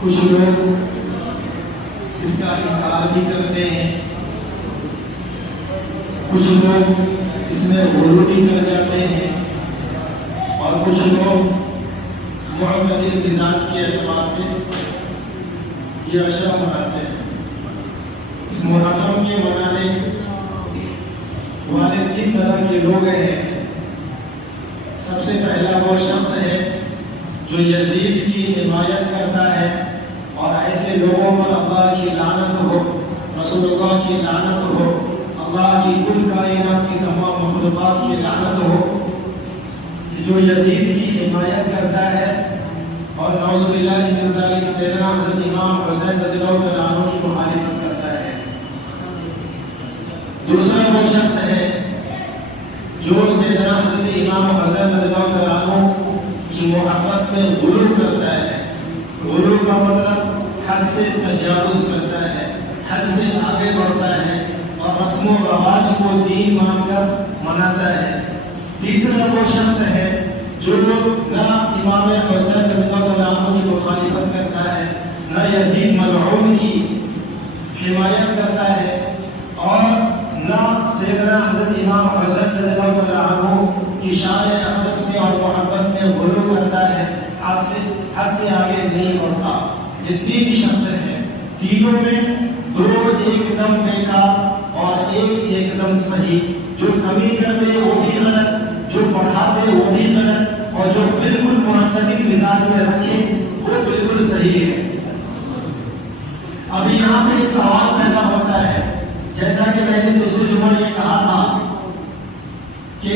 کچھ لوگ اس کا انکار بھی کرتے ہیں، کچھ لوگ اس میں غلو بھی کر جاتے ہیں، اور کچھ لوگ معتدل مزاج کے اعتبار سے یہ عشرہ مناتے ہیں۔ اس محرم کے منانے والے تین طرح کے لوگ ہیں۔ سب سے پہلا وہ شخص ہے جو یزید کی حمایت کرتا ہے اور ایسے لوگوں پر اللہ کی لعنت ہو، رسول اللہ کی لعنت ہو، اللہ کی کل کائنات کی تمام مخلوقات کی لعنت ہو، جو یزید کی حمایت کرتا ہے اور نعوذ باللہ من ذالک سیدنا حضرت امام حسین رضی اللہ عنہ کی مخالفت کرتا ہے۔ دوسرا وہ شخص ہے جو سیدنا حضرت امام حسین رضی اللہ عنہ کی محبت میں غلو کرتا ہے۔ غلو کا مطلب حد سے تجاوز کرتا ہے، حد سے آگے بڑھتا ہے اور رسم و رواج کو دین مان کر مناتا ہے۔ تیسرا وہ شخص ہے جو نہ امام حسین رضی اللہ عنہ کی مخالفت کرتا ہے، نہ یزید ملعون کی حمایت کرتا ہے، اور نہ سیدنا حضرت امام حسین رضی اللہ عنہ کی شان اقدس میں اور محبت میں غلو کرتا ہے، حد سے آگے نہیں بڑھتا۔ یہ تین شخص ہیں، تینوں میں دو ایک دم بیکار اور ایک دم صحیح۔ جو کمی کرتے وہ بھی غلط، جو بڑھاتے وہ بھی غلط، اور جو بالکل معتدل مزاج میں رکھے وہ بالکل صحیح ہے۔ اب یہاں پہ ایک سوال پیدا ہوتا ہے، جیسا کہ میں نے دوسرے جمعہ یہ کہا تھا کہ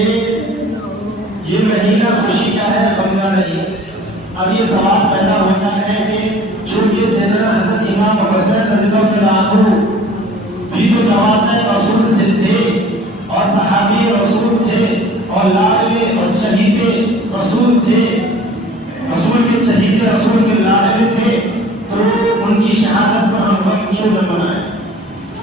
یہ مہینہ خوشی کا ہے، غم کا نہیں۔ اب یہ سوال پیدا ہوتا ہے کہ چونکہ سیدنا حضرت امام حسین رضی اللہ عنہ بھی تو نواسۂ رسول سے تھے اور صحابی رسول تھے اور لاڈلے اور چہیتے رسول تھے، رسول کے چہیتے رسول کے لاڈلے تھے، تو ان کی شہادت پر ہم غم کیوں نہ منائیں؟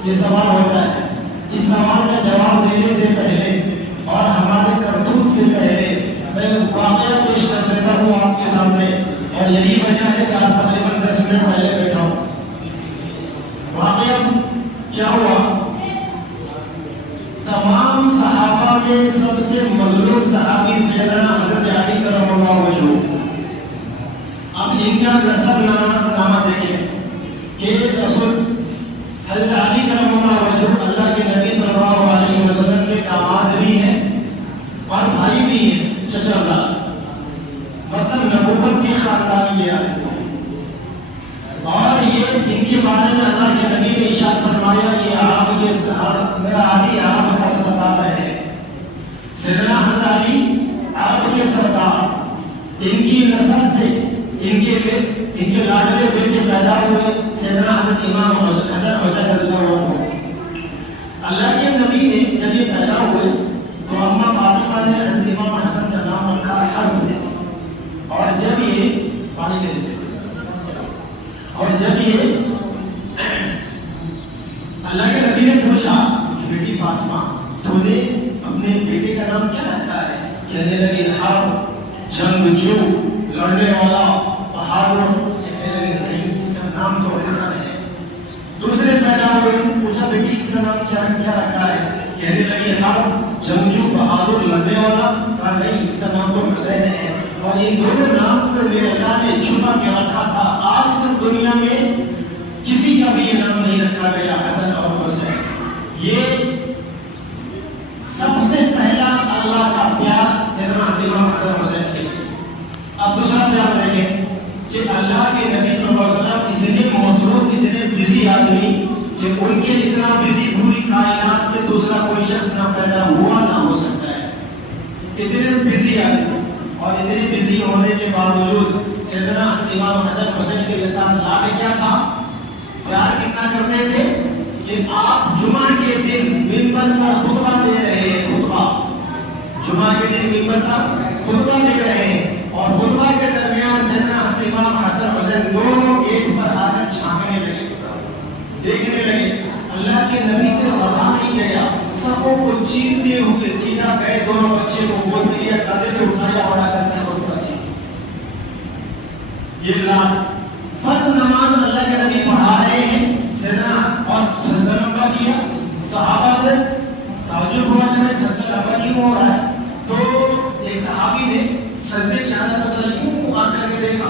یہ سوال ہوتا ہے۔ اس سوال کا جواب دینے سے پہلے اور ہمارے کرتوت سے پہلے میں واقعہ پیش کر دیتا ہوں آپ کے سامنے، اور یہی وجہ ہے کہ آج تقریباً 10 منٹ پہلے بیٹھا ہوں۔ واقعہ کیا ہوا؟ تمام صحابہ میں سب سے مظلوم صحابی سیدنا حضرت علی کرم اللہ وجہہ۔ اب ان کا نسب نامہ دیکھیں کہ رسول حضرت علی کرم اللہ وجہہ اللہ کے نبی صلی اللہ علیہ وسلم کے داماد بھی ہیں اور بھائی بھی ہیں، چچا زاد، مطلب نبوت کے خاندان یہ ہے۔ اور یہ ان کے بارے میں اللہ کے نبی نے ارشاد فرمایا کہ آپ کے میرا علی آپ کا سردار ہے۔ سیدنا حضرت علی آپ کے سردار ان کی نسل سے ان کے لاڈلے بیٹے پیدا ہوئے سیدنا حضرت امام حسن حسین رضی اللہ عنہ۔ اللہ کے نبی نے جب یہ پیدا ہوئے تو اماں فاطمہ نے حضرت امام حسن کا نام رکھا حرب، اور جب یہ پانی لے لیجیے، اور جب یہ اللہ کے نبی نے پوچھا کہ بیٹی فاطمہ تو نے اپنے بیٹے کا نام کیا رکھا ہے؟ کہنے لگی حرب، جنگجو، لڑنے والا، بہادر۔ نہیں، اس کا نام تو حسن ہے۔ دوسرے پیدا ہوئے، پوچھا بیٹی اس کا نام کیا رکھا ہے؟ کہنے لگی حرب، جنگجو، بہادر، لڑنے والا۔ کہا نہیں، اس کا نام تو حسین ہے۔ اور یہ دونوں نام کو میرے اللہ نے چھپا کے رکھا تھا، آج تک دنیا میں کسی کا بھی یہ نام نہیں رکھا گیا، حسن اور حسین۔ یہ سب سے پہلا اللہ کا پیار سیدنا امام حسن حسین کے لیے۔ اب دوسرا پیار دیکھیں کہ اللہ کے نبی صلی اللہ علیہ وسلم اتنے مصروف، اتنے بزی آدمی کہ ان کے اتنا بزی پوری کائنات میں دوسرا کوئی شخص نہ پیدا ہوا نہ ہو سکتا ہے، اتنے بزی آدمی، اور اتنے بزی ہونے کے باوجود سیدنا امام حسن حسین کے ساتھ لا کے کیا تھا؟ پیار کتنا کرتے تھے کہ آپ جمعہ کے دن منبر پر خطبہ دے رہے ہیں، جمعہ کے دن منبر پر خطبہ دے رہے ہیں، اور خطبہ کے درمیان سیدنا امام حسن حسین دونوں ایک پر آ کر چھانکنے لگے، دیکھنے لگے۔ اللہ کے نبی سے رہا نہیں گیا، سبوں کو چیرتے ہوئے سیدھا گئے، دونوں بچے کو گود میں لیا، کندھے پہ اٹھایا، بڑا کرنے خطبہ دیا۔ یہ رات فرض نماز اللہ کے نبی پڑھا رہے ہیں، سیدنا اور سجدہ لمبا کیا، صحابہ نے تعجب ہوا جب سجدہ لمبا کیوں ہو رہا ہے، تو ایک صحابی نے سجدے کی حالت میں ذرا یوں آ کر کے دیکھا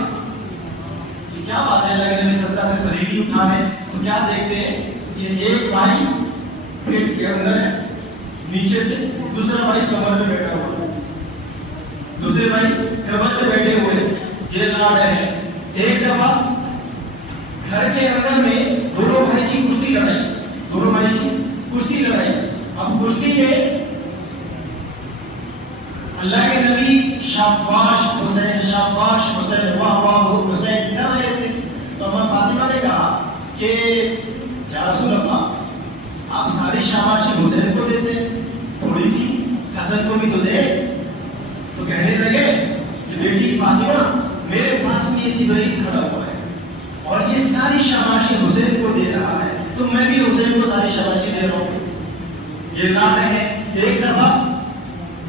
کہ کیا بات ہے، اللہ کے نبی سجدہ سے سریلی اٹھا رہے ہیں، تو کیا دیکھتے ہیں کہ ایک بھائی پیٹ کے اندر ہے نیچے سے، دوسرا بھائی کمر میں بیٹھا ہوا ہے، دوسرے بھائی کمر میں بیٹھے ہوئے یہ لا رہے ہیں۔ ایک دفعہ گھر کے اندر میں دونوں بھائی کی کشتی لڑائی، اب کشتی میں اللہ کے نبی شاباش حسین واہ واہ حسین کر رہے تھے، تو اماں فاطمہ نے کہا کہ یا رسول اللہ آپ ساری شاباشی حسین کو دیتے، تھوڑی سی حسن کو بھی تو دے۔ تو کہنے لگے کہ بیٹی فاطمہ میرے پاس میں جبرائیل کھڑا ہوا ہے اور یہ ساری شاباشی حسین کو دے رہا ہے، تو میں بھی حسین کو ساری شاباشی دے رہا ہوں۔ یہ لاتے ہیں ایک دفعہ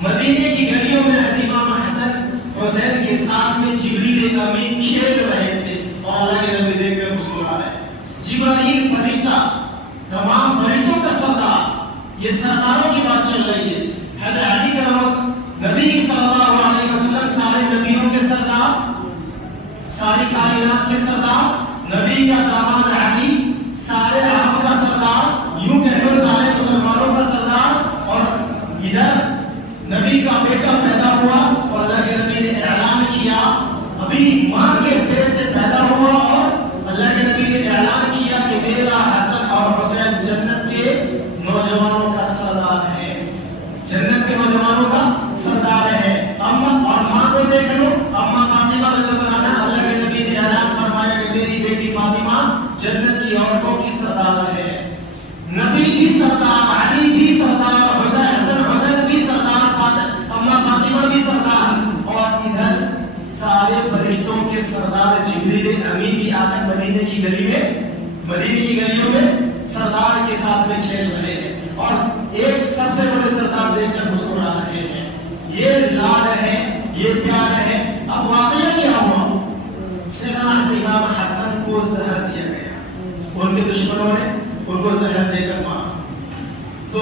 مدینے کی گلیوں میں امام حسن حسین کے ساتھ میں جبریل امین کھیل رہے تھے، اور اللہ کے نبی دیکھ کر مسکرا رہے ہیں۔ جبرائیل فرشتہ، تمام فرشتوں کا سردار، یہ سرداروں کی بات چل رہی ہے۔ حضرت علی کا نبی صلی اللہ علیہ وسلم سارے نبیوں کے سردار، ساری کائنات کے سردار، نبی کا داماد علی سارے عرب کا سردار، یوں کہہ لو سارے مسلمانوں کا سردار، اور ادھر نبی کا بیٹا پیدا ہوا اور اللہ کے نبی نے اعلان کیا، ابھی ماں کے پیٹ سے پیدا ہوا اور اللہ کے نبی نے اعلان کیا کہ میرا حسن اور حسین جنت کے نوجوانوں کا سردار ہے، جنت کے نوجوانوں کا سردار ہے۔ اماں اور ماں کو دیکھ لو، اماں فاطمہ رضی اللہ عنہا، اللہ کے نبی نے اعلان فرمایا کہ میری بیٹی فاطمہ جنت کی عورتوں کی سردار ہے، نبی بھی سردار، علی بھی سردار، حسن بھی سردار، اماں فاطمہ بھی سردار، اور ادھر سارے فرشتوں کے سردار جبریل امین بھی آ کر مدینے کی گلیوں میں سردار کے ساتھ میں کھیل رہے ہیں، اور ایک سب سے بڑے سردار دیکھ کر مسکرا رہے ہیں۔ یہ لاڈ ہے، یہ پیار ہے۔ اب واقعہ کیا ہوا؟ سیدنا امام حسن کو زہر دیا گیا، ان کے دشمنوں نے ان کو زہر دے کر مارا، تو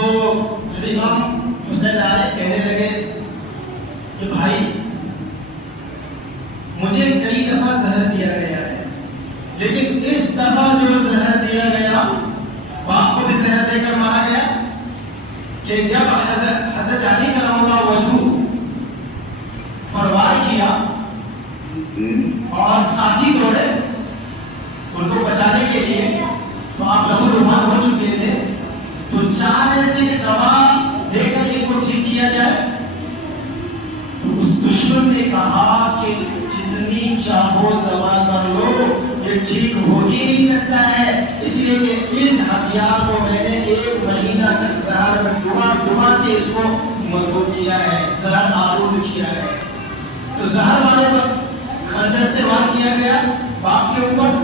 امام حسین آئے، کہنے لگے کہ بھائی مجھے کئی دفعہ زہر دیا گیا ہے، لیکن اس دفعہ جو زہر دیا گیا باپ کو بھی زہر دے کر مارا گیا، کہ جب حضرت علی کرم اللہ وجہہ پر وار کیا اور ساتھی دوڑے ان کو بچانے کے لیے، تو آپ لہو لہان ہو چکے تھے، تو چاہ رہے تھے کہ دوا دے کر ان کو ٹھیک کیا جائے، تو اس دشمن نے کہا کہ ٹھیک چاہو دوا کر لو، یہ ٹھیک ہو ہی نہیں سکتا ہے، اس لیے کہ اس ہتھیار کو میں نے 1 مہینہ تک زہر میں ڈبا کے اس کو مضبوط کیا ہے، زہر آلود کیا ہے۔ تو زہر والے وقت خنجر سے وار کیا گیا باپ کے اوپر،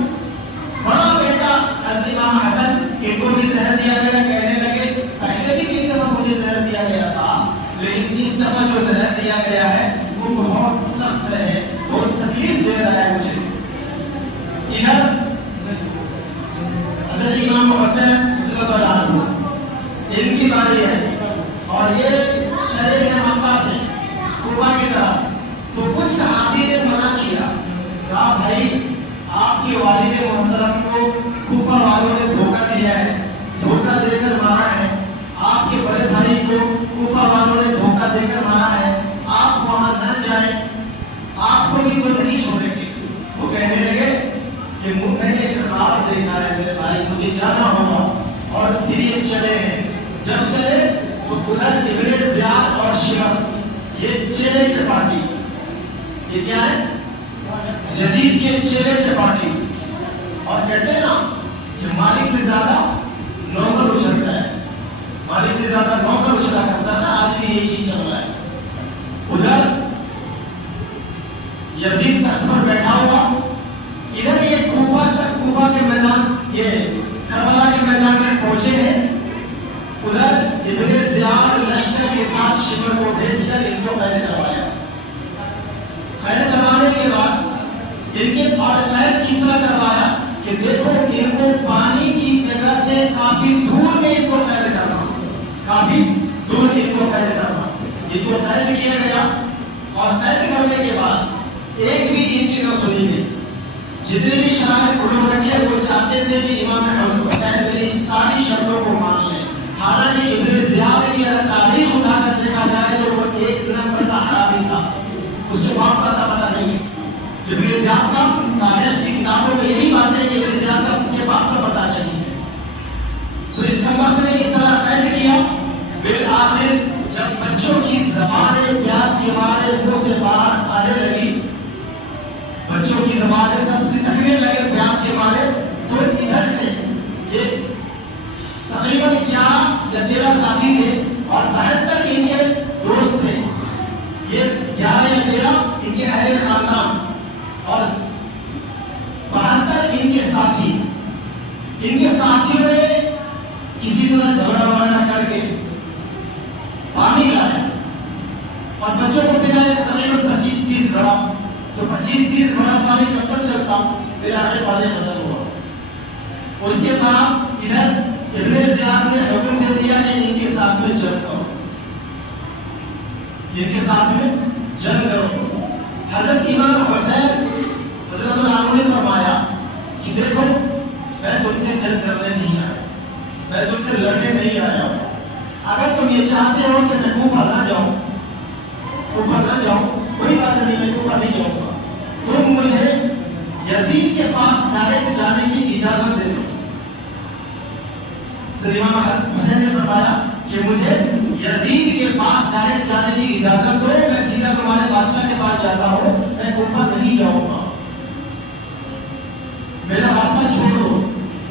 بڑا بیٹا حضرت امام حسن ان کو بھی زہر دیا گیا، کہنے لگے پہلے بھی کئی دفعہ مجھے زہر دیا گیا تھا، لیکن اس دفعہ جو زہر دیا گیا ہے وہ بہت سخت ہے، بہت تکلیف دے رہا ہے مجھے۔ ادھر حضرت امام حسین رضی اللہ عنہ ان کی باری ہے اور یہ چلے گئے مکہ سے کوفہ کی طرف، تو کچھ صحابی نے منع کیا، کہا بھائی آپ کی والد محترم کو کوفہ والوں نے دھوکہ دیا ہے، دھوکہ دے کر مارا ہے، آپ کے بڑے بھائی کو کوفہ والوں نے دھوکہ دے کر مارا ہے، آپ وہاں نہ جائیں، آپ کو بھی وہ نہیں چھوڑیں گے۔ وہ کہنے لگے کہ میں نے ایک خواب دیکھا ہے میرے بھائی، مجھے جانا ہوگا، اور پھر یہ چلے ہیں۔ جب چلے تو ادھر ابن زیاد اور شمر یہ چیلے چپاٹی، یہ کیا ہے؟ یزید کے چیلے چپاٹی، اور کہتے ہیں نا کہ مالک سے زیادہ نوکر اچھلتا ہے، مالک سے زیادہ نوکر اچھلا کرتا ہے، آج بھی یہی چیز چل رہا ہے۔ ادھر یزید تخت پر بیٹھا ہوا، ادھر یہ کوفہ تک، کوفہ کے میدان، یہ کربلا کے میدان میں پہنچے ہیں، ادھر ابن زیاد لشکر کے ساتھ شمر کو بھیج کر ان کو قید کروایا۔ قید کروانے کے بعد ان کے اور قید کس طرح کروایا کہ دیکھو ان کو پانی کی جگہ سے کافی دور میں ان کو قید کرنا، کافی دور ان کو قید کرنا، ان کو قید کیا گیا، اور قید کرنے کے بعد ایک بھی ان کی نہ سنی گئی۔ جتنے بھی شرائط انہوں نے کیے وہ چاہتے تھے کہ امام حسین میری ساری شرطوں کو مان لیں، حالانکہ ابن زیاد کی اگر تاریخ اٹھا کر دیکھا جائے تو وہ ایک نمبر کا حرامی تھا، اس کے باپ کا پتہ نہیں ہے۔ ابن زیاد کا تاریخ کی کتابوں میں یہی بات ہے کہ ابن زیاد کا کے باپ کا پتہ نہیں ہے۔ تو اس وقت نے اس طرح قید کیا، بالآخر جب بچوں کی زبانیں پیاس کے مارے منہ سے باہر آنے لگی، بچوں کی زبانیں سب سسکنے لگے پیاس کے مارے، تو ادھر سے یہ تقریباً 11 یا 13 ساتھی تھے اور 72 ان کے دوست تھے، یہ 11 یا 13 ان کے اہل خاندان اور 72 ان کے ساتھی، ان کے ساتھیوں نے کسی طرح جھگڑا وغیرہ کر کے پانی لایا اور بچوں کو پلایا تقریباً 25-30 گھڑا۔ تو 25-30 گھڑا پانی کب تک چلتا، پھر آخر پانی ختم ہوا۔ اس کے بعد ادھر ابن زیاد نے حکم دے دیا کہ ان کے ساتھ میں جنگ کرو، ان کے ساتھ میں جنگ کرو۔ حضرت امام حسین رضی اللہ عنہ نے فرمایا کہ دیکھو میں تم سے جنگ کرنے نہیں آیا، میں تم سے لڑنے نہیں آیا ہوں، اگر تم یہ چاہتے ہو کہ میں کوفہ نہ جاؤں، کوفہ نہ جاؤں، کوئی بات نہیں، میں کوفہ نہیں جاؤں گا، تم مجھے یزید کے پاس ڈائریکٹ جانے کی اجازت دے دو۔ امام حسین نے فرمایا کہ مجھے یزید کے پاس ڈائریکٹ جانے کی اجازت دو، میں سیدھا تمہارے بادشاہ کے پاس جاتا ہوں، میں کوفہ نہیں جاؤں گا، میرا راستہ چھوڑ دو۔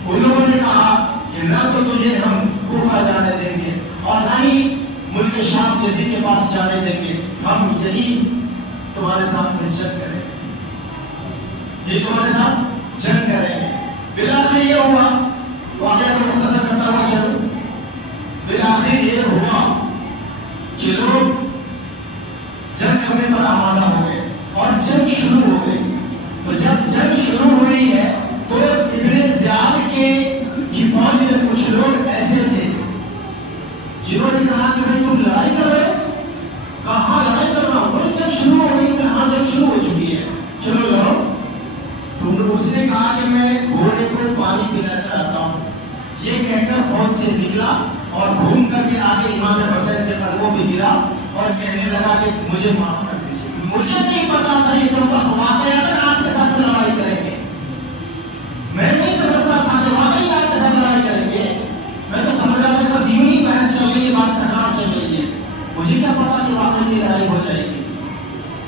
ان لوگوں نے کہا کہ نہ تو تجھے ہم کوفہ جانے دیں گے اور نہ ہی ملک شام یزید کے پاس جانے دیں گے، ہم یہی تمہارے ساتھ جنگ کریں گے، یہ تمہارے ساتھ جنگ کریں گے۔ بالآخر یہ ہوا، واقعہ کو مختصر کرتا ہوا چلو، بالآخر یہ ہوا کہ لوگ جنگ کرنے پر آمادہ ہو گئے اور جنگ شروع ہو گئی۔ تو جب جنگ شروع ہوئی ہے تو ابن زیاد کی فوج میں کچھ لوگ ایسے تھے جنہوں نے کہا کہ بھائی تم لڑائی کر رہے ہو، کہاں لڑائی کر رہا ہوں، جنگ شروع ہو گئی، کہاں جنگ شروع ہو چکی ہے، چلو لڑو۔ تو اس نے کہا کہ میں گھوڑے کو پانی پلا کر آتا ہوں، یہ کہہ کر فوج سے نکلا اور گھوم کر کے آگے امام حسین کے قدموں میں گرا اور کہنے لگا کہ مجھے معاف کر دیجیے، مجھے نہیں پتا تھا یہ تم کا واقعہ اگر آپ کے ساتھ لڑائی کریں گے، میں نہیں سمجھتا تھا کہ واقعی آپ کے ساتھ لڑائی کریں گے، میں تو سمجھ رہا تھا بس یوں ہی بحث چل رہی ہے، بات تکرار چل رہی ہے، مجھے کیا پتا کہ واقعی لڑائی ہو جائے گی،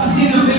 80-90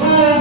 2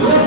2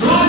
2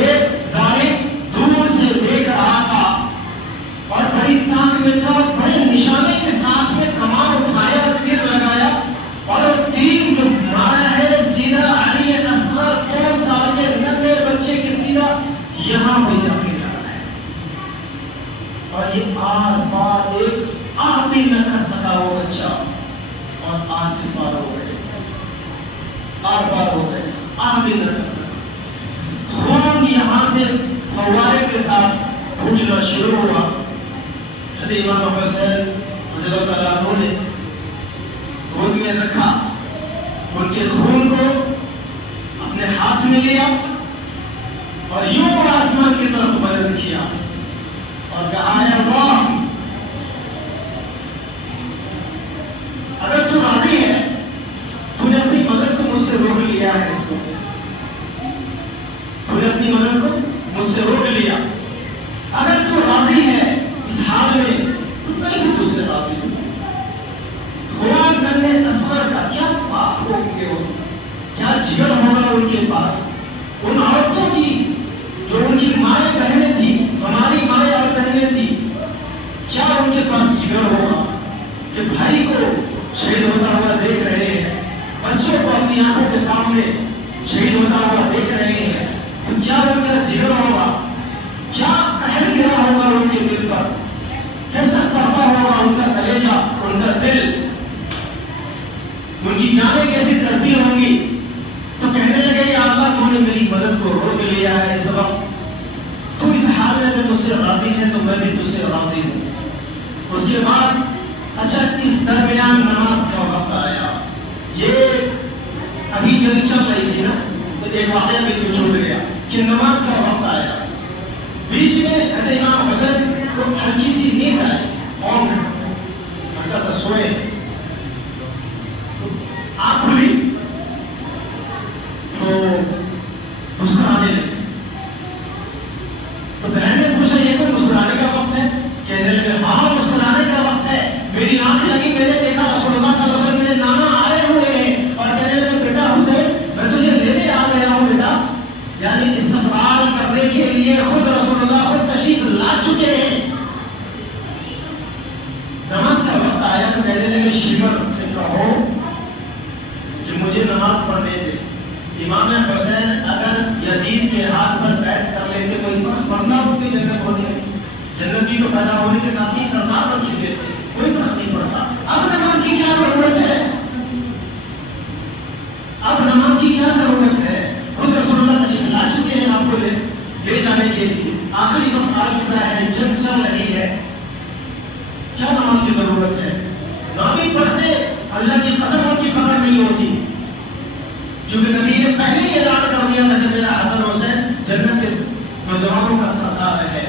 ایک ظالم دور سے دیکھ رہا تھا اور بڑی طاقت میں تھا، بڑے نشانے کے ساتھ میں کمان اٹھایا، تیر لگایا اور تیر جو مارا ہے سیدھا علی اصغر 2 سال کے ننھے بچے کے سیدھا یہاں پہ جا کے لگا ہے، اور یہ آر پار ایک آپ بھی نہ کر سکا وہ بچہ، اور آر سے پار ہو گئے، آر پار ہو گئے، آپ بھی نہ کر سکا، خون یہاں سے فوارے کے ساتھ پھوٹنا شروع ہوا۔ حضرت امام حسین رضی اللہ تعالیٰ عنہ نے گود میں رکھا، ان کے خون کو اپنے ہاتھ میں لیا اور یوں آسمان کی طرف بلند کیا اور کہا اے اللہ، اگر تو راضی ہے، تو نے اپنی مدد کو مجھ سے روک لیا ہے، اس وقت تو نے اپنی مدد کو مجھ سے روک لیا، اگر تو راضی ہے اس حال میں تو میں بھی تجھ سے راضی ہوں۔ خواب ننھے اصغر کا کیا بات ہوگی، کیا جگر ہوگا ان کے پاس، ان عورتوں کی جو ان کی مائیں بہنیں تھی، ہماری مائیں اور بہنیں تھی، کیا ان کے پاس جگر ہوگا کہ بھائی کو شہید ہوتا ہوا دیکھ رہے ہیں، بچوں کو اپنی آنکھوں کے سامنے شہید ہوتا ہوا دیکھ رہے ہیں، تو کیا ان کا جگر ہوگا، کیا قہر گرا ہوگا ان کے دل پر، کیسا تڑپا ہوگا ان کا کلیجہ، ان کا دل، ان کی جانیں کیسی تڑپی ہوں گی۔ تو کہنے لگے یا اللہ، تو نے میری مدد کو روک لیا ہے اس وقت، تو اس حال میں مجھ سے راضی ہے تو میں بھی تجھ سے راضی ہوں۔ اس کے بعد اچھا اس درمیان نماز کا وقت آیا، یہ ابھی جنگ چل رہی تھی نا، تو ایک واقعہ بھی سے چھوٹ گیا کہ نماز کا وقت آیا، بیچ میں حضرت امام حسین کو ہلکی سی نیند آئی اور ہلکا سا سوئے، آنکھ کھلی تو مسکرانے لگے، تو بہن نے پوچھا یہ کوئی مسکرانے کا وقت ہے؟ کہنے لگے ہاں مسکرانے کا وقت ہے، میری آنکھ لگی، میں نے دیکھا رسول اللہ صلی اللہ علیہ وسلم میرے نانا آئے ہوئے ہیں، اور کہنے لگے بیٹا حسین میں تجھے لینے آ گیا ہوں بیٹا، یعنی استقبال کرنے کے لیے خود رسول اللہ خود تشریف لا چکے ہیں۔ نماز کا وقت آیا تو کہنے لگے شمر سے کہو کہ مجھے نماز پڑھنے دے۔ امام حسین اگر یزید کے ہاتھ پر بیعت کر لیتے کوئی فرق پڑتا ہوتی جنت ہونے میں، جنت کی تو پیدا ہونے کے ساتھ ہی سردار بن چکے تھے، کوئی فرق نہیں پڑتا۔ اب نماز کی کیا ضرورت ہے، اب نماز کی کیا ضرورت ہے، خود رسول اللہ تشریف لا چکے ہیں آپ کو لے جانے کے لیے، آخری وقت آ چکا ہے، جنگ چل رہی ہے، کیا نماز کی ضرورت ہے؟ نہ بھی پڑھتے اللہ کی قسم ان کی پکڑ نہیں ہوتی، کیونکہ نبی نے پہلے ہی اعلان کر دیا تھا کہ میرا حسن حسین جنت کے نوجوانوں کا سردار ہے،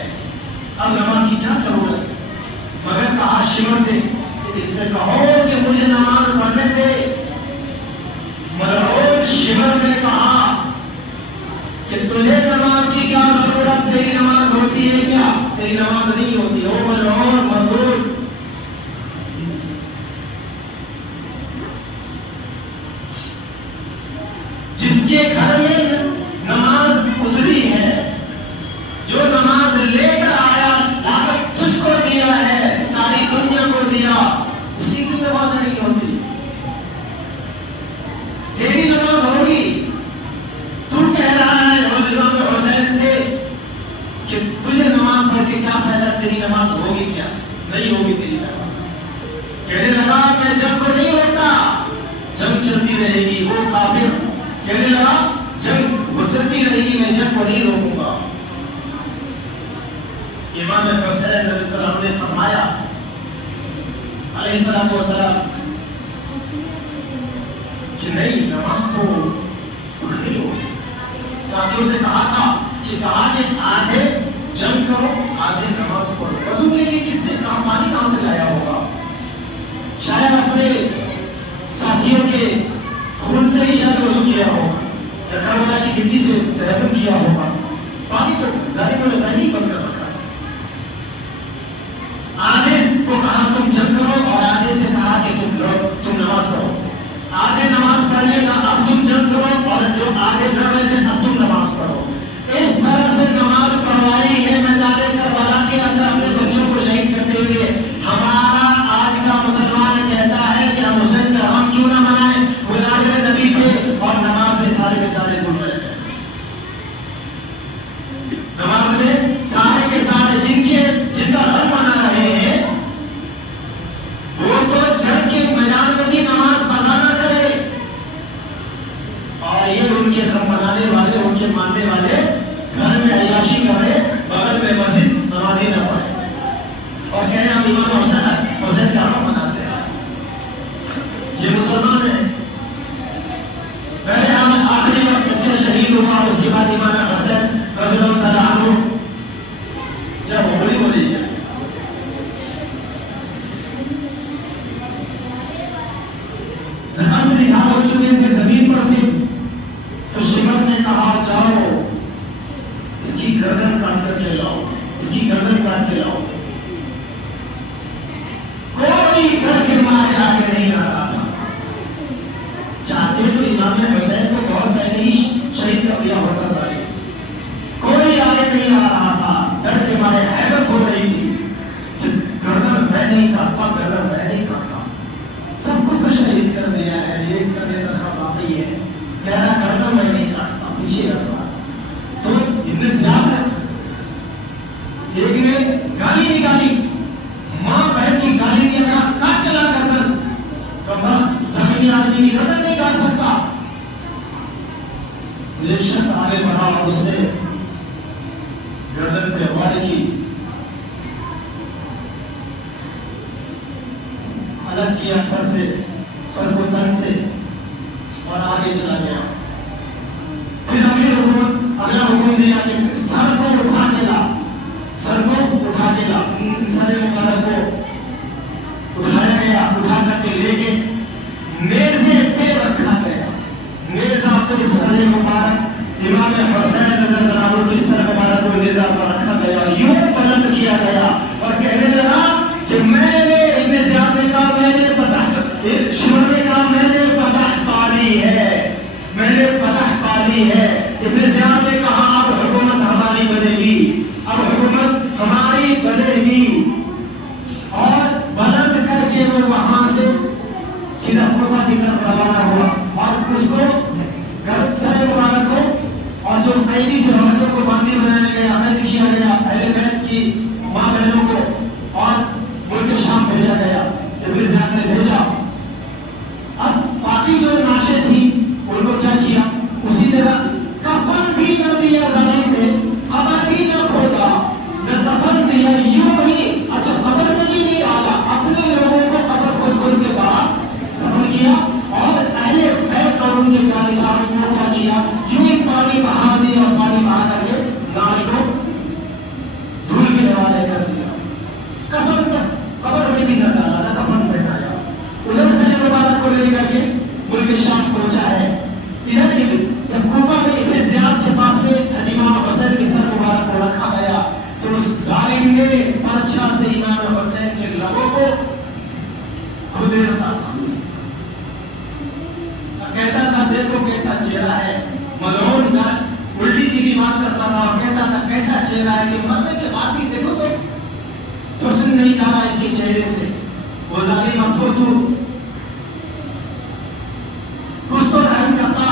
اب نماز کی کیا ضرورت ہے؟ مگر کہا شمر سے کہ ان سے کہو کہ مجھے نماز پڑھنے دے۔ ملعون شمر نے کہا کہ تجھے نماز کی کیا ضرورت، تیری نماز ہوتی ہے کیا، تیری نماز نہیں ہوتی، او ملعون مردود۔ جس کے گھر میں نماز اتری ہے، جو نماز لے کر آیا، لا کر تجھ کو دیا ہے، ساری دنیا کو دیا، اسی کی نماز نہیں ہوتی، تیری نماز ہوگی۔ تو کہہ رہا ہے امام حسین سے کہ تجھے نماز پڑھ کے کیا فائدہ، تیری نماز ہوگی کیا، نہیں ہوگی تیری نماز۔ کہنے لگا میں جنگ کو نہیں ہوتا، جنگ چلتی رہے گی، وہ کافر کہنے لگا جنگ وہ چلتی رہے گی، میں جنگ کو نہیں روکوں گا۔ امام حسین رضی اللہ عنہ نے فرمایا علیہ السلام والسلام کہ نہیں، نماز کو پڑھنی ہوگی۔ ساتھیوں سے کہا تھا کہ آدھے جنگ کرو، آدھے نماز پڑھو۔ وضو کے لیے کس سے پانی کہاں سے لایا ہوگا؟ شاید اپنے ساتھیوں کے خون سے ہی شاید وضو کیا ہوگا، یا کربلا کی مٹی سے تیمم کیا ہوگا، پانی تو ظالموں نے پہلے ہی بند کر رکھا۔ آدھے کو کہا تم جنگ کرو اور آدھے سے کہا کہ تم نماز پڑھو۔ آدھے نماز پڑھنے کا اب تم جنگ کرو، اور جو آدھے لڑ رہے تھے اب تم نماز پڑھو۔ اس نماز میں سارے کے سارے جن کا غم منا رہے ہیں وہ تو جنگ کے میدان میں بھی نماز قضا نہ کرے، اور یہ ان کے غم منانے والے، ان کے ماننے والے گھر میں عیاشی کرے، بغل میں مسجد نمازی نہ پڑھے اور کہیں ہم امام حسین کا غم مناتے ہیں۔ یہ مسلمان ہے، پہلے ہم آخری بچے شہید ہوا، اس کے بعد امام حسین رضی اللہ تعالیٰ عنہ جب ہولی بولی ہے زخم سے نکال ہو چکے تھے، زمین پر تھے، تو شیبت نے کہا جاؤ اس کی گردن کاٹ کر کے لاؤ، اس کی گردن کاٹ کے لاؤ۔ کوئی گھر کے مارے آگے نہیں آ رہا تھا، چاہتے تو امام حسین کو بہت پہلے ہی شہید کر دیا ہوتا سارے، کوئی آگے نہیں آ رہا تھا، ڈر کے مارے حیبت ہو رہی تھی کہ گردن میں نہیں کاٹتا، گردن میں نہیں کاٹتا، سب کو شہید کر دیا ہے، یہ کرنے کا باقی ہے، کہہ رہا گردن میں نہیں کاٹتا، پیچھے رکھتا۔ تو اتنے زیادہ ایک نے گالی نکالی، ماں بہن کی گالی دیا، کاٹ چلا گردن، کہا زخمی آدمی کی گردن نہیں کاٹ سکتا۔ ایک شخص آگے بڑھا اور اس نے گردن پہ وار کی، الگ کیا سر کو تن سے اور آگے چلا گیا۔ پھر اگلا حکم دیا کہ سر کو اٹھا کے لا، سر کو اٹھا کے لا، سر مبارک کو اٹھایا گیا، اٹھا کر کے لے کے نیزے پہ رکھا گیا، نیزہ پہ سر مبارک امام حسین رضی اللہ عنہ کی سر مبارک کو نیزہ پر رکھا گیا، یوں بلند کیا گیا اور کہنے لگا کہ میں نے ابن زیاد نے کہا میں نے شمر نے کہا میں نے فتح پالی ہے، میں نے فتح پالی ہے۔ ابن زیاد نے کہا اب حکومت ہماری بنے گی، اب حکومت ہماری بنے گی، اور بلند کر کے وہ وہاں سے سیدھا کوفہ کی طرف روانہ ہوا اور اس کو سر مبارک کو اور جو قیدی تھے عورتوں کو باندھی بنایا گیا، قید کیا گیا، اہل بیت کی ماں بہنوں کو، اور ملک شام بھیجا گیا، ابن زیاد نے بھیجا۔ اب باقی جو ناشے تھی ان کو کیا کیا، اسی طرح کفن بھی نہ دیا ظالم نے، قبر بھی نہ کھودا، نہ کفن دیا، یوں ہی اچھا قبر میں بھی نہیں ڈالا، اپنے لوگوں کو قبر کھود کھود کے باہر دفن کیا، اور اہل بیت اور ان کے جانشینوں کو کیا کیا، یوں ہی پانی بہا دیا اور پانی بہا کر کے لاش کو دھول کے حوالے کر دیا۔ کفن قبر میں بھی نہ ڈالا، نہ کفن پہنایا، ادھر سے مبارک کو لے کر کے ملک شام پہنچا ہے۔ ادھر جب کوفہ میں ابن زیاد کے پاس میں امام حسین کی سر مبارک کو رکھا گیا تو اس ظالم نے برچھا سے امام حسین کے لبوں کو کھدیڑتا تھا، کہتا تھا دیکھو کیسا چہرہ ہے، ملعون الٹی سیدھی بات کرتا تھا اور کہتا تھا کیسا چہرہ ہے کہ مرنے کے بعد بھی دیکھو تو حسن نہیں جا رہا اس کے چہرے سے۔ وہ ظالم اب تو کچھ تو رحم کرتا۔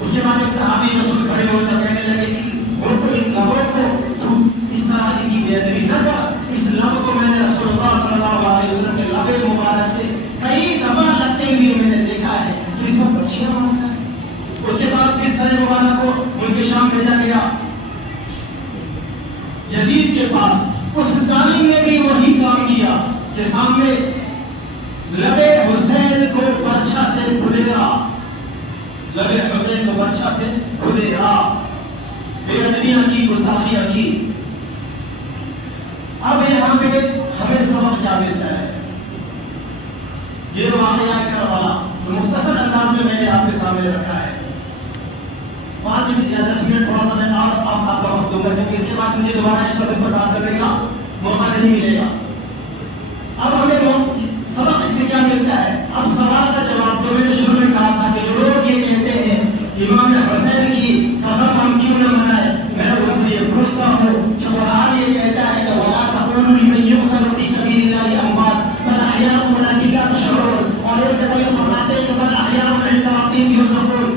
اس کے بعد ایک صحابی رسول کھڑے ہوتے کہنے لگے کہ ان لبوں کو تو اس طرح کی بے ادبی نہ کر، اس لب کو میں نے رسول اللہ صلی اللہ علیہ وسلم کے لب مبارک سے کئی دفعہ لگتے ہوئے میں نے دیکھا ہے، تو اس پر بچیاں مانگتا ہے۔ اس کے بعد پھر سر مبارک کو ملک شام بھیجا گیا یزید کے پاس۔ اس ظالم نے بھی وہی کام کیا کہ سامنے لبے حسین کو برچھا سے کھدیڑا، لبے حسین کو برچھا سے کھدیڑا، بے ادبیاں کی، گستاخیاں کی۔ اب یہاں پہ ہمیں سبق کیا ملتا ہے؟ یہ واقعہ کربلا جو مختصر انداز میں نے آپ کے سامنے رکھا ہے، 5 یا 10 منٹ تھوڑا سا میں آپ کا وقت دوں گا، کیونکہ اس کے بعد مجھے دوبارہ اس ٹاپک پر بات کرنے کا موقع نہیں ملے گا۔ اب ہمیں سبق اس سے کیا ملتا ہے؟ اب سوال کا جواب جو میں نے شروع میں کہا تھا کہ جو لوگ یہ کہتے ہیں امام حسین کی قدر ہم کیوں نہ منائیں، میں ان سے یہ پوچھتا ہوں کہ قرآن یہ کہتا ہے کہ وَلَا تَقُولُوا لِمَن يُقْتَلُ فِي سَبِيلِ اللَّهِ أَمْوَاتٌ بَلْ أَحْيَاءٌ وَلَكِنْ لَا تَشْعُرُونَ، اور ایک جگہ یہ فرماتے ہیں کہ بَلْ أَحْيَاءٌ عِندَ رَبِّهِمْ يُرْزَقُونَ۔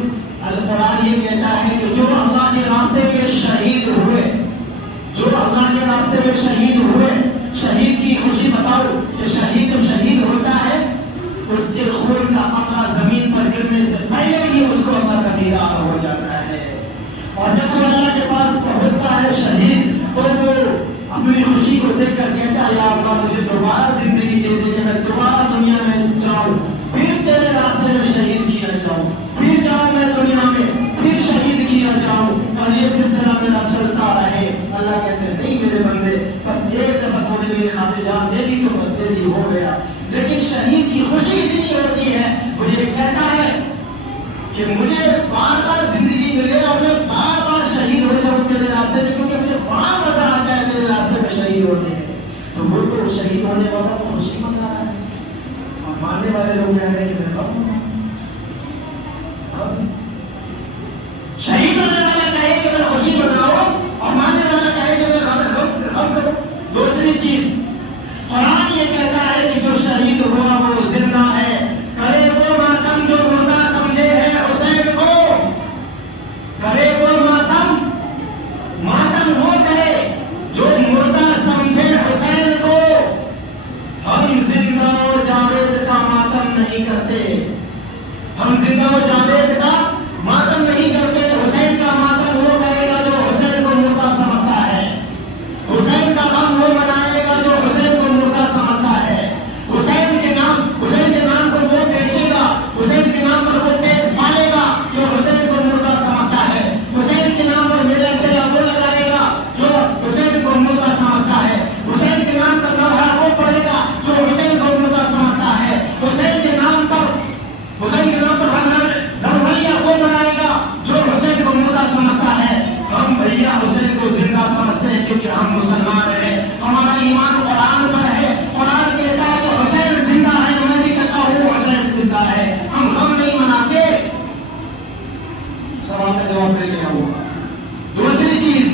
القرآن یہ کہتا ہے کہ جو اللہ کے راستے میں شہید ہوئے ہونے والا تو خوشی منا رہا ہے، اور ماننے والے لوگ کہہ رہے ہیں کہ میں غم ہوں۔ شہید ہونے والا کہے کہ میں خوشی مناؤں، اور ماننے والا کہے کہ میں غم کروں۔ دوسری چیز، قرآن یہ کہتا ہے کہ جو شہید ہوا وہ زندہ ہے، کرے وہ ماتم جو مردہ سمجھے ہے حسین کو، کرے وہ ماتم وہ کرے جو مردہ سمجھے حسین کو۔ ہم زندہ و جاوید کا ماتم نہیں کرتے، ہم زندہ و جاوید کا ماتم نہیں کرتے۔ حسین کا ماتم وہ کرے گا جو حسین کو مردہ سمجھتا ہے، حسین کا غم وہ منائے گا جو حسین کو مردہ سمجھتا ہے، حسین کے نام پر وہ بیچے گا، حسین کے نام پر وہ پیٹ پالے گا جو حسین کو مردہ سمجھتا ہے، حسین کے نام پر میرا چہرہ وہ لگائے گا جو حسین کو مردہ سمجھتا ہے، حسین کے نام پر لوہا وہ پڑے گا جو حسین کو مردہ سمجھتا ہے، حسین کے نام پر رنگولیاں وہ منائے گا جو حسین کو مردہ سمجھتا ہے۔ ہم بھیا حسین کو زندہ سمجھتے ہیں کیونکہ ہم مسلمان ہیں، ہمارا ایمان قرآن پر ہے۔ قرآن کہتا ہے کہ حسین زندہ ہے، میں بھی کہتا ہوں حسین زندہ ہے، ہم غم نہیں مناتے۔ سوال کا جواب مل گیا ہوا۔ دوسری چیز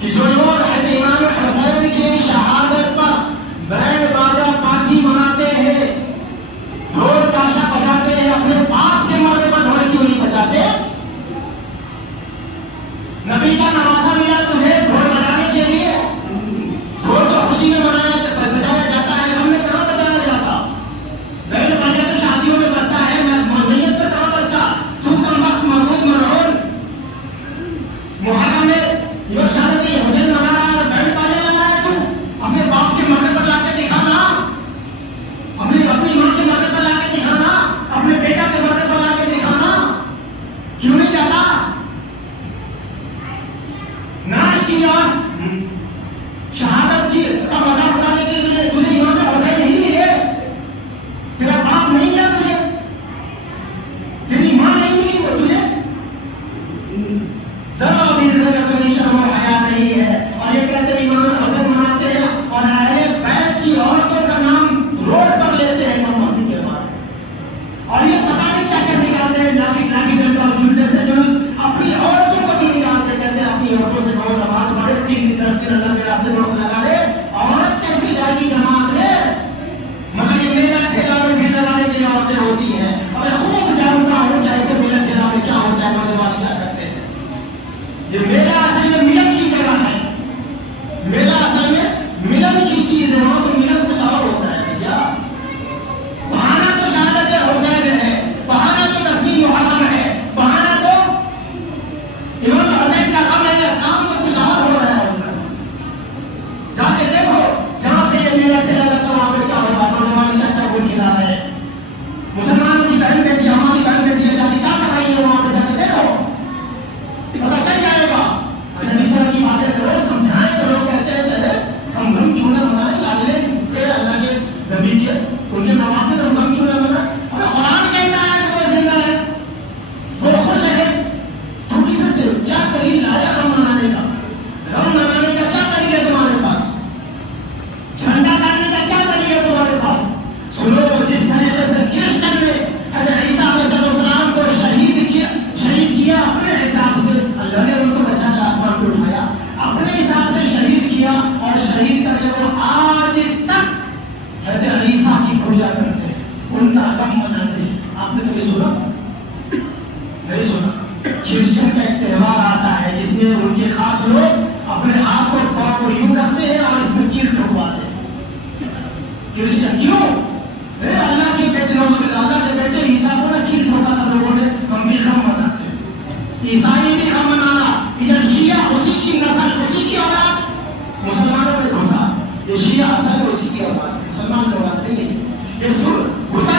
کہ جو لوگ امام حسین کی شہادت پر بینڈ باجا پارٹی مناتے ہیں، ڈھول تاشا بجاتے ہیں، اپنے باپ کے مرنے پر ڈھول کیوں نہیں بجاتے؟ نبی کا نواسا ملا تمہیں ڈھول بجانے کے لیے، ڈھول تو خوشی میں بجایا جاتا ہے، ہم نے کہاں بجایا جاتا؟ بینڈ باجا تو شادیوں میں بجتا ہے، میت پر کہاں بجتا؟ تو کم وقت محمود مرہون محرم میں یہ شادی حسین منا رہا ہے، بینڈ باجا لگا رہا ہے، تو اپنے باپ کے مرنے پر لا کے دکھانا، اپنی ماں کے مرنے پر لا کے دکھانا، اپنے بیٹا کے مرنے پر لا کے دکھانا، کیوں نہیں جاتا؟ ناش کی اور شہادت کی کا مزہ اٹھانے کے لیے تجھے امام حسین نہیں ملے، تیرا باپ نہیں ملا تجھے، تیری ماں نہیں ملی تجھے، ذرا بھی کوئی شرم و حیا نہیں ہے، اور یہ کہتے ہیں امام حسین مناتے ہیں اور اہل بیت کی عورتوں کا نام روڈ پر لیتے ہیں محمدی کے بعد، اور یہ پتہ نہیں کیا کیا نکالتے ہیں، لاٹھی ڈنڈا اور جھوٹے سے جلوس، اپنی عورتوں کو بھی نکالتے، کہتے ہیں اپنی عورتوں سے کہو نماز پڑھے، 3 دن 10 دن اللہ کے راستے میں روک لگا دے، عورت کیسی جائے گی جماعت میں؟ مگر یہ میرا ٹھیلا میں بھی لگانے کے لیے عورتیں ہوتی ہیں، اور میں خوب جانتا ہوں کہ ایسے میرا ٹھیلا میں کیا ہوتا ہے، نوجوان کیا کرتے ہیں۔ یہ میرا اصل میں ملن کی جگہ ہے، میرا اصل میں ملن کی چیز ہے، وہاں تو ملن کچھ اور ہوتا ہے کیا؟ بہانہ تو شہادت حسین ہے، بہانہ تو 10ویں محرم ہے، بہانہ تو امام حسین کا غم ہے، کام تو کچھ اور ہو رہا ہے۔ جا کے دیکھو جہاں پہ یہ میرا ٹھیلا لگتا ہے وہاں پہ کیا ہوگا، نوجوان کیا بول کھلا رہے ہیں، مسلمانوں کی بہن بیٹی، ہماری بہن بیٹی ہے، جا کے کیا کر رہی ہے وہاں پہ، جا کے دیکھو پتا چل جائے گا۔ اچھا اس طرح کی باتیں کرو، سمجھائیں تو لوگ کہتے ہیں کہ ہم غم کیوں نہ منائیں، لالے اللہ کے نبی کے ان کے نواسے سے ہم غم کیوں نہ منائیں؟ ہمیں قرآن کہتا ہے کہ وہ زندہ ہے، وہ خوش ہے، تم کدھر سے کیا دلیل لایا غم منانے کا؟ غم منانے کا کیا دلیل ہے تمہارے پاس؟ جھنڈا لانے کا کیا دلیل ہے تمہارے پاس؟ سنو، جس طریقے سے کرسچن نے حضرت عیسیٰ علیہ السلام کو شہید کیا اپنے حساب سے، اللہ نے ان کو بچا کر آسمان پہ اٹھایا، اپنے حساب سے شہید کیا، اور شہید کر کے وہ آج تک حضرت عیسیٰ کی پوجا کرتے ہیں، ان کا غم مناتے ہیں۔ آپ نے کبھی سنا؟ نہیں سنا؟ کرسچن کا ایک تہوار آتا ہے جس میں ان کے خاص لوگ اپنے ہاتھ کو پاؤں کو یوں کرتے ہیں اور اس میں کیل ٹھکواتے ہیں۔ کرسچن کیوں؟ اللہ کے بیٹے، اللہ کے بیٹے عیسیٰ کو نہ کیل ٹھوکا تھا لوگوں نے، ہم بھی غم مناتے ہیں۔ عیسائی بھی غم منانا، ادھر شیعہ اسی کی نسل، اسی کی اولاد مسلمانوں میں گھسا، یہ شیعہ اصل میں اسی کی اولاد ہے، مسلمان جو بات نہیں ہے، یہ گھسا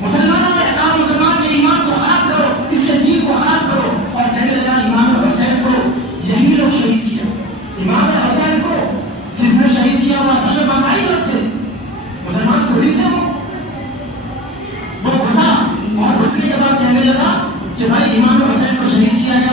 مسلمانوں میں، کہا مسلمان کے ایمان کو خراب کرو، اس کے دین کو خراب کرو، اور کہنے لگا امام حسین کو یہی لوگ شہید کیا، امام حسین کو جس نے شہید کیا وہ اصل میں بنائی لوگ تھے، مسلمان تھوڑی تھے، وہ گھسا، اور گھسنے کے بعد کہنے لگا کہ بھائی امام حسین کو شہید کیا گیا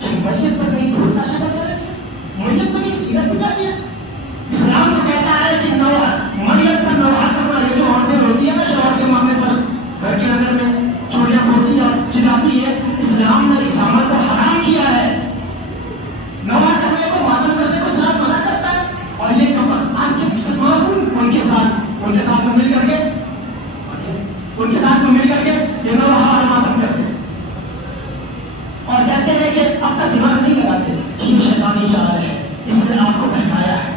کہ میت پر کہیں ڈھول تاشا بجا رہے ہیں، میت پر کہیں سینہ بجا دیا. اسلام تو کہتا ہے کہ میت پر نوحہ کرنا، یہ جو عورتیں روتی ہیں نا شوہر کے معاملے پر گھر کے اندر میں چوڑیاں بولتی اور چلاتی ہے، اسلام نے اس عمل کو حرام کیا ہے. نوحہ کرنے کو، ماتم کرنے کو اسلام منع کرتا ہے. اور یہ کمر آج کے مسلمان ان کے ساتھ میں مل کر کے یہ نوحہ اور ماتم کرتے ہیں اور کہتے ہیں کہ اب تک دماغ نہیں لگاتے کہ یہ شیطانی چال ہے، اس نے آپ کو بہکایا ہے،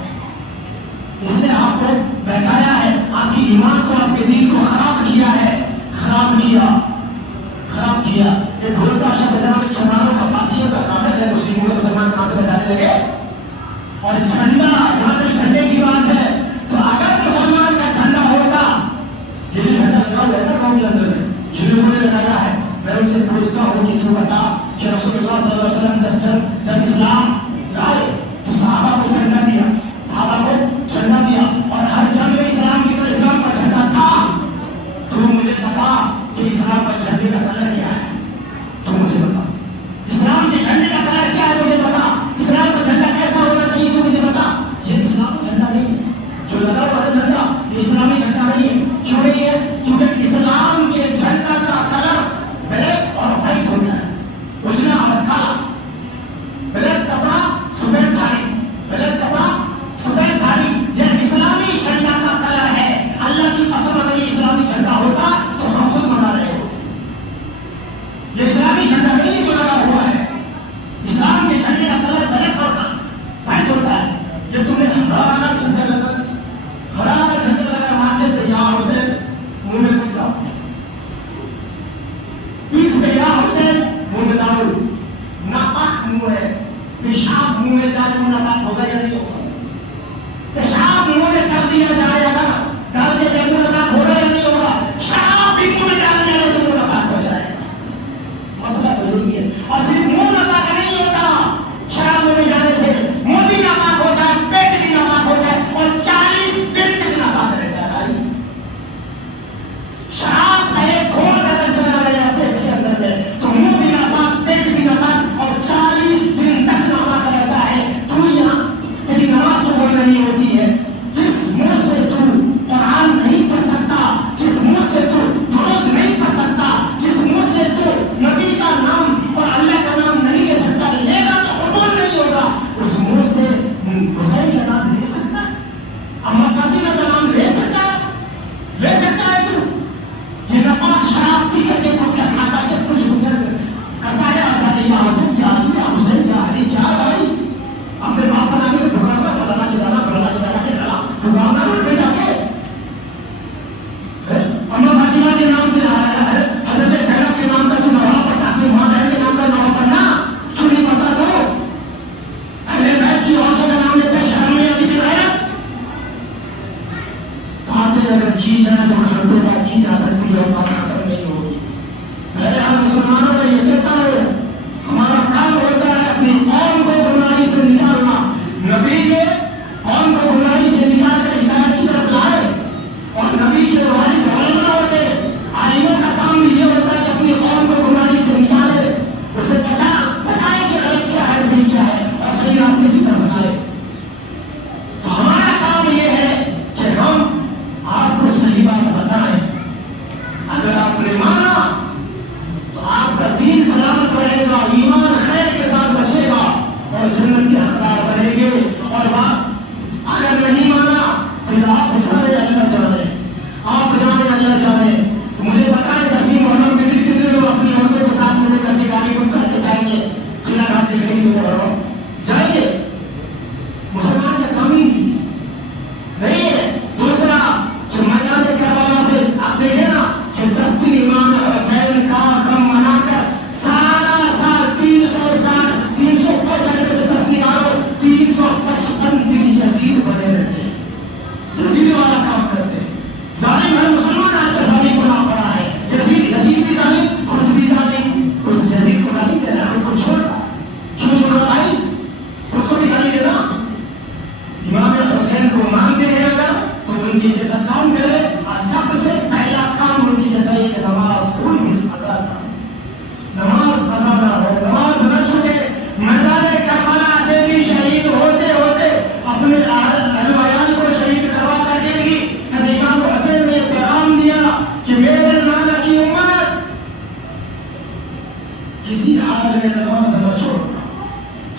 اس نے آپ کو بہکایا ہے، آپ کی ایمان کو، آپ کے دین کو خراب کیا ہے. خراب کیا. یہ ڈھول تاشا بجانا چھنانوں کا پاسیوں کا کاغذ ہے. مسلموں کے مسلمان کہاں سے بجانے لگے؟ اور جھنڈا، جہاں تک جھنڈے کی بات ہے تو اگر مسلمان کا جھنڈا ہوتا، یہ جو جھنڈا لگا ہوا ہے نا قوم کے اندر میں، جنہوں نے لگایا ہے، میں ان سے پوچھتا ہوں کہ تو بتا کہ رسول اللہ صلی اللہ علیہ وسلم جب اسلام لائے تو صحابہ کو جھنڈا دیا اور ہر جنگ میں اسلام کی طرح اسلام کا جھنڈا تھا. تو مجھے بتا کہ اسلام کا جھنڈے کا کلر کیا ہے؟ تو مجھے بتا اسلام کے جھنڈے کا کلر کیا ہے؟ مجھے بتا اسلام کا جھنڈا کیسا ہونا چاہیے؟ تو مجھے بتا. یہ اسلام کا جھنڈا نہیں ہے جو لگا ہوا ہے جھنڈا، یہ اسلامی جھنڈا نہیں ہے. کیوں نہیں ہے؟ کیونکہ اسلام کے جھنڈا کا کلر بلیک اور وائٹ ہوتا ہے، اجلا اور کالا. بلیک کپڑا سفید دھاری، بلیک کپڑا سفید دھاری، یہ اسلامی جھنڈا کا کلر ہے. اللہ کی قسم اگر یہ اسلامی جھنڈا ہوتا تو ہم خود منا رہے ہو. یہ اسلامی جھنڈا نہیں جو لگا ہوا ہے. اسلام کے جھنڈے کا کلر بلیک اور وائٹ ہوتا ہے. یہ تم نے ہرا جھنڈا لگا، ہرا جھنڈا لگا ماتھے پہ یا حسین، منہ میں کچھ ڈالو، پیٹھ پہ یا حسین، منہ میں ڈالو. ناپاک منہ ہے، پیشاب منہ میں جائے تو ناپاک ہوگا یا نہیں ہوگا؟ پیشاب منہ میں کر دیا جائے گا، ڈال دیا جائے منہ ناپاک ہوگا یا نہیں ہوگا؟ شراب بھی منہ میں ڈال دیا جائے تو منہ ناپاک ہو جائے گا. مسئلہ تو یہی ہے. اور صرف منہ ناپاک نہیں ہوتا، شراب منہ میں جانے سے منہ بھی ناپاک ہوتا ہے، پیٹ بھی ناپاک ہوتا ہے اور 40 دن تک ناپاک رہتا ہے. شراب کا ایک گھونٹ اگر چلا گیا پیٹ کے اندر میں تو منہ بھی ناپاک، پیٹ بھی ناپاک اور 40 دن تک ناپاک رہتا ہے. تو یہاں تیری نماز تو کوئی نہیں ہوتی ہے. جس منہ سے تو قرآن نہیں پڑھ سکتا، جس منہ سے تو درود نہیں پڑھ سکتا، جس منہ سے تو نبی کا نام اور اللہ کا نام نہیں لے سکتا، لے گا تو قبول نہیں ہوگا. اس منہ سے حسین کا نام لے سکتا ہے، اما فاطمہ کا نام لے سکتا ہے تو یہ ناپاک شراب پی کر کے تو کیا کھاتا ہے؟ کچھ کرتا ہے آزادی یا حسین کیا علی یا حسین کیا علی کیا بھائی؟ اپنے باپ بنا کے بھگانا چلانا کے ڈالا بھگانا روڈ پہ جا کے اما فاطمہ کے نام سے آیا ہے، حضرت زینب کے نام کا تو نوحہ پڑھتا، اپنی ماں بہن کے نام کا نوحہ پڑھنا کیوں نہیں پڑھتا؟ تو اہل بیت کی عورتوں کا نام لیتے شرم نہیں آتی؟ پھر باتیں اگر کی جائیں تو گھنٹوں تک کی جا سکتی ہے اور بات ختم نہیں ہوگی. میرے ہم مسلمانوں میں یہ کہتا ہے ہمارا کام ہوتا ہے اپنی قوم کو گمراہی سے نکالنا. نبی کے قوم کو گمراہی سے نکال کر ہدایت کی طرف لائے اور نبی کے وارث علماء ہوتے عالموں کا کام بھی یہ ہوتا ہے کہ اپنی قوم کو گمراہی سے نکالے، اسے بتائے کہ غلط کیا ہے، صحیح کیا ہے اور صحیح راستے کی طرف لائے. تو ہمارا کام یہ ہے کہ ہم آپ کو صحیح بات بتائیں. اگر آپ نے مانا تو آپ کا دین سلامت رہے گا، ایمان خیر کے ساتھ بچے گا اور جنت کے حقدار بنیں گے. اور بات اگر نہیں مانا پھر آپ جانے اللہ جانے، آپ جانے اللہ جانے. تو مجھے بتائیں تسلیم محرم کے دن کتنے لوگ اپنی عورتوں کے ساتھ مجھے کر کے گاڑی کو کرتے جائیں گے، کھلا کھاتے جائیں گے؟ مسلمان کا کام ہی نہیں ہے. دوسرا کہ میدان کربلا سے آپ دیکھیں نا کہ 10 دن امام حسین کا غم منا کر سارا سال 300 سال 365 میں سے 10 نکالو 355 دن یزید بنے رہتے ہیں، یزید والا کام کرتے ہیں. ظالم ہے مسلمان، آج کا ظالم کو نہ پڑا ہے. یزید بھی ظالم، خود بھی ظالم. اس یزید کو گالی دے رہا ہے، خود کو چھوڑ رہا. کیوں چھوڑ رہا بھائی؟